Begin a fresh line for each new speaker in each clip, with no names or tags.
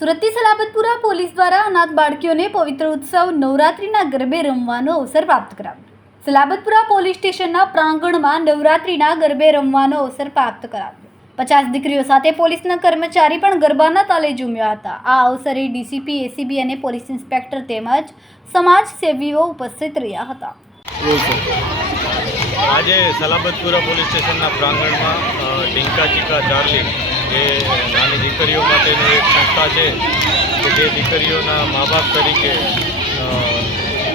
સુરતથી સલાબતપુરા પોલીસ દ્વારા અનાથ બાળકીઓને પવિત્ર ઉત્સવ નવરાત્રિના ગરબે રમવાનો અવસર પ્રાપ્ત કરાવ્યો સલાબતપુરા પોલીસ સ્ટેશનના પ્રાંગણમાં નવરાત્રિના ગરબે રમવાનો અવસર પ્રાપ્ત કરાવ્યો પચાસ દીકરીઓ સાથે પોલીસના કર્મચારી પણ ગરબાના તાલે ઝૂમ્યા હતા આ અવસરે ડીસીપી એસીબી અને પોલીસ ઇન્સ્પેક્ટર તેમજ સમાજસેવીઓ ઉપસ્થિત રહ્યા હતા
આજે સલાબતપુરા પોલીસ સ્ટેશનના પ્રાંગણમાં ઢીંકા ચીકા ચાર્લી એ નાની દીકરીઓ માટેની એક સંસ્થા છે કે જે દીકરીઓના મા બાપ તરીકે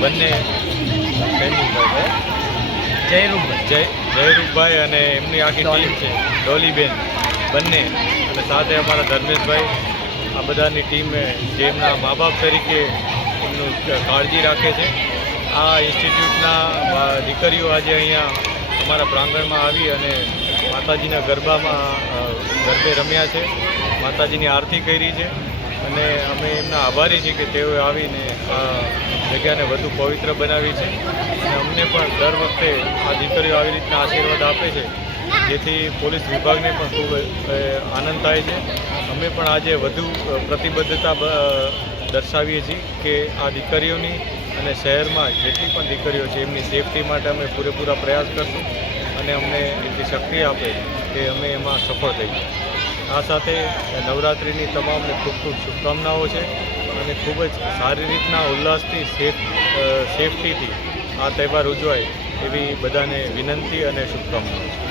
બંને જયરૂપભાઈ જય જયરૂપભાઈ અને એમની આખી ટીમ છે ડોલીબેન બંને અને સાથે અમારા ધર્મેશભાઈ આ બધાની ટીમે જે એમના મા બાપ તરીકે એમનું કાળજી રાખે છે આ ઇન્સ્ટિટ્યૂટના દીકરીઓ આજે અહીંયા અમારા પ્રાંગણમાં આવી અને માતાજીના ગરબામાં ગરબે રમ્યા છે માતાજીની આરતી કરી છે અને અમે એમના આભારી છીએ કે તેઓએ આવીને આ જગ્યાને વધુ પવિત્ર બનાવી છે અને અમને પણ દર વખતે આ દીકરીઓ આવી રીતના આશીર્વાદ આપે છે જેથી પોલીસ વિભાગને પણ ખૂબ આનંદ થાય છે અમે પણ આજે વધુ પ્રતિબદ્ધતા દર્શાવીએ છીએ કે આ દીકરીઓની અને શહેરમાં જેટલી પણ દીકરીઓ છે એમની સેફટી માટે અમે પૂરેપૂરા પ્રયાસ કરશું અને અમને એટલી શક્તિ આપે કે અમે એમાં સફળ થઈએ આ સાથે નવરાત્રિની તમામને ખૂબ ખૂબ શુભકામનાઓ છે અને ખૂબ જ સારી રીતના ઉલ્લાસથી સેફ સેફટીથી આ તહેવાર ઉજવાય એવી બધાને વિનંતી અને શુભકામનાઓ છે